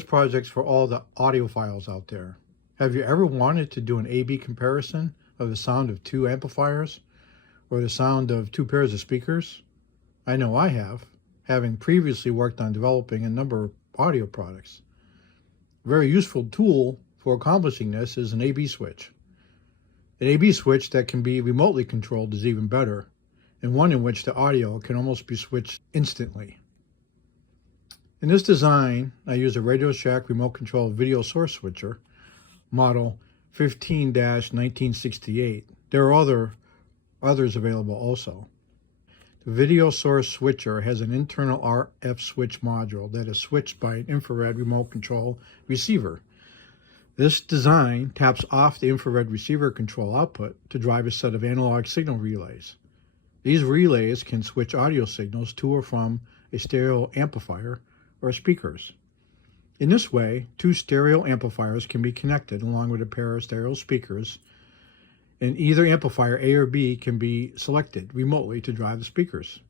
This project's for all the audiophiles out there. Have you ever wanted to do an A-B comparison of the sound of two amplifiers or the sound of two pairs of speakers? I know I have, having previously worked on developing a number of audio products. A very useful tool for accomplishing this is an A-B switch. An A-B switch that can be remotely controlled is even better, and one in which the audio can almost be switched instantly. In this design, I use a Radio Shack remote control video source switcher, model 15-1968. There are others available also. The video source switcher has an internal RF switch module that is switched by an infrared remote control receiver. This design taps off the infrared receiver control output to drive a set of analog signal relays. These relays can switch audio signals to or from a stereo amplifier or speakers. In this way, two stereo amplifiers can be connected along with a pair of stereo speakers, and either amplifier A or B can be selected remotely to drive the speakers.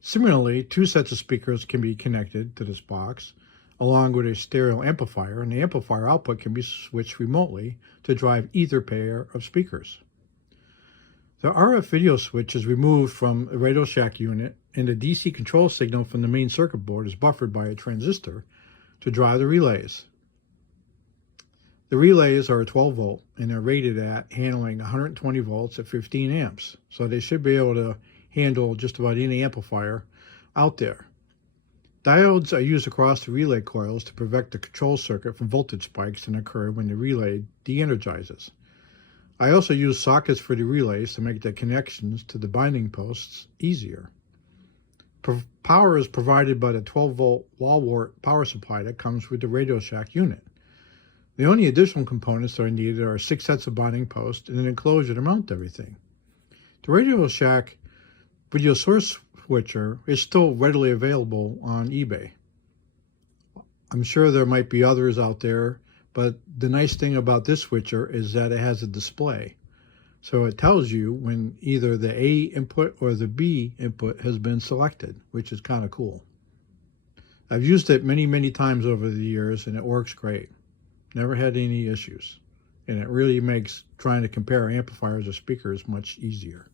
Similarly, two sets of speakers can be connected to this box along with a stereo amplifier, and the amplifier output can be switched remotely to drive either pair of speakers. The RF video switch is removed from the Radio Shack unit, and the DC control signal from the main circuit board is buffered by a transistor to drive the relays. The relays are 12 volt and they're rated at handling 120 volts at 15 amps, so they should be able to handle just about any amplifier out there. Diodes are used across the relay coils to prevent the control circuit from voltage spikes that occur when the relay de-energizes. I also use sockets for the relays to make the connections to the binding posts easier. Power is provided by the 12-volt wall wart power supply that comes with the Radio Shack unit. The only additional components that are needed are 6 sets of binding posts and an enclosure to mount everything. The Radio Shack video source switcher is still readily available on eBay. I'm sure there might be others out there, but the nice thing about this switcher is that it has a display. So it tells you when either the A input or the B input has been selected, which is kind of cool. I've used it many times over the years and it works great. Never had any issues. And it really makes trying to compare amplifiers or speakers much easier.